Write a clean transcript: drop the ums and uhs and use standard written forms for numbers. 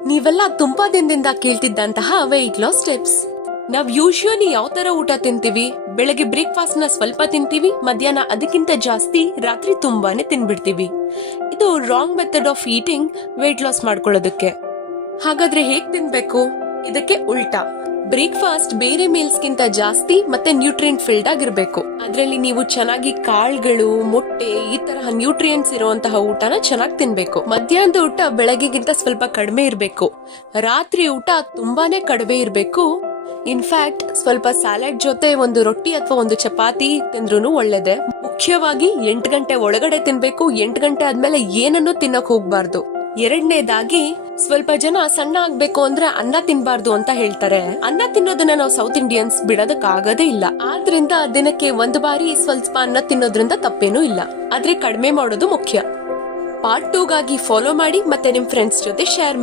ನೀವೆಲ್ಲ ತುಂಬಾ ದಿನದಿಂದ ಕೇಳ್ತಿದ್ದಂತಹ ವೆಯ್ಟ್ ಲಾಸ್ ಟಿಪ್ಸ್. ನಾವ್ ಯೂಶುವಲಿ ಯಾವ ತರ ಊಟ ತಿಂತೀವಿ? ಬೆಳಗ್ಗೆ ಬ್ರೇಕ್ಫಾಸ್ಟ್ ನ ಸ್ವಲ್ಪ ತಿಂತೀವಿ, ಮಧ್ಯಾಹ್ನ ಅದಕ್ಕಿಂತ ಜಾಸ್ತಿ, ರಾತ್ರಿ ತುಂಬಾನೇ ತಿನ್ಬಿಡ್ತೀವಿ. ಇದು wrong method of eating weight loss ಮಾಡ್ಕೊಳ್ಳೋದಕ್ಕೆ. ಹಾಗಾದ್ರೆ ಹೇಗ್ ತಿನ್ಬೇಕು? ಇದಕ್ಕೆ ಉಲ್ಟಾ. ಬ್ರೇಕ್ಫಾಸ್ಟ್ ಬೇರೆ ಮೀಲ್ಸ್ ಗಿಂತ ಜಾಸ್ತಿ ಮತ್ತೆ ನ್ಯೂಟ್ರಿಯೆಂಟ್ ಫಿಲ್ಡ್ ಆಗಿರ್ಬೇಕು. ಅದ್ರಲ್ಲಿ ನೀವು ಚೆನ್ನಾಗಿ ಕಾಳುಗಳು, ಮೊಟ್ಟೆ, ಈ ತರಹ ನ್ಯೂಟ್ರಿಯೆಂಟ್ಸ್ ಇರುವಂತಹ ಊಟನ ಚೆನ್ನಾಗಿ ತಿನ್ಬೇಕು. ಮಧ್ಯಾಹ್ನದ ಊಟ ಬೆಳಗ್ಗೆಗಿಂತ ಸ್ವಲ್ಪ ಕಡಿಮೆ ಇರ್ಬೇಕು. ರಾತ್ರಿ ಊಟ ತುಂಬಾನೇ ಕಡಿಮೆ ಇರ್ಬೇಕು. ಇನ್ಫ್ಯಾಕ್ಟ್ ಸ್ವಲ್ಪ ಸ್ಯಾಲಡ್ ಜೊತೆ ಒಂದು ರೊಟ್ಟಿ ಅಥವಾ ಒಂದು ಚಪಾತಿ ತಿಂದ್ರೂ ಒಳ್ಳೇದೆ. ಮುಖ್ಯವಾಗಿ 8 ಗಂಟೆ ಒಳಗಡೆ ತಿನ್ಬೇಕು. 8 ಗಂಟೆ ಆದ್ಮೇಲೆ ಏನನ್ನೂ ತಿನ್ನಕ್ ಹೋಗ್ಬಾರ್ದು. ಎರಡನೇದಾಗಿ, ಸ್ವಲ್ಪ ಜನ ಸಣ್ಣ ಆಗ್ಬೇಕು ಅಂದ್ರೆ ಅನ್ನ ತಿನ್ಬಾರ್ದು ಅಂತ ಹೇಳ್ತಾರೆ. ಅನ್ನ ತಿನ್ನೋದನ್ನ ನಾವು ಸೌತ್ ಇಂಡಿಯನ್ಸ್ ಬಿಡೋದಕ್ ಆಗೋದೇ ಇಲ್ಲ. ಆದ್ರಿಂದ ದಿನಕ್ಕೆ 1 ಬಾರಿ ಸ್ವಲ್ಪ ಅನ್ನ ತಿನ್ನೋದ್ರಿಂದ ತಪ್ಪೇನೂ ಇಲ್ಲ. ಆದ್ರೆ ಕಡಿಮೆ ಮಾಡೋದು ಮುಖ್ಯ. ಪಾರ್ಟ್ 2 ಗಾಗಿ ಫಾಲೋ ಮಾಡಿ ಮತ್ತೆ ನಿಮ್ ಫ್ರೆಂಡ್ಸ್ ಜೊತೆ ಶೇರ್ ಮಾಡಿ.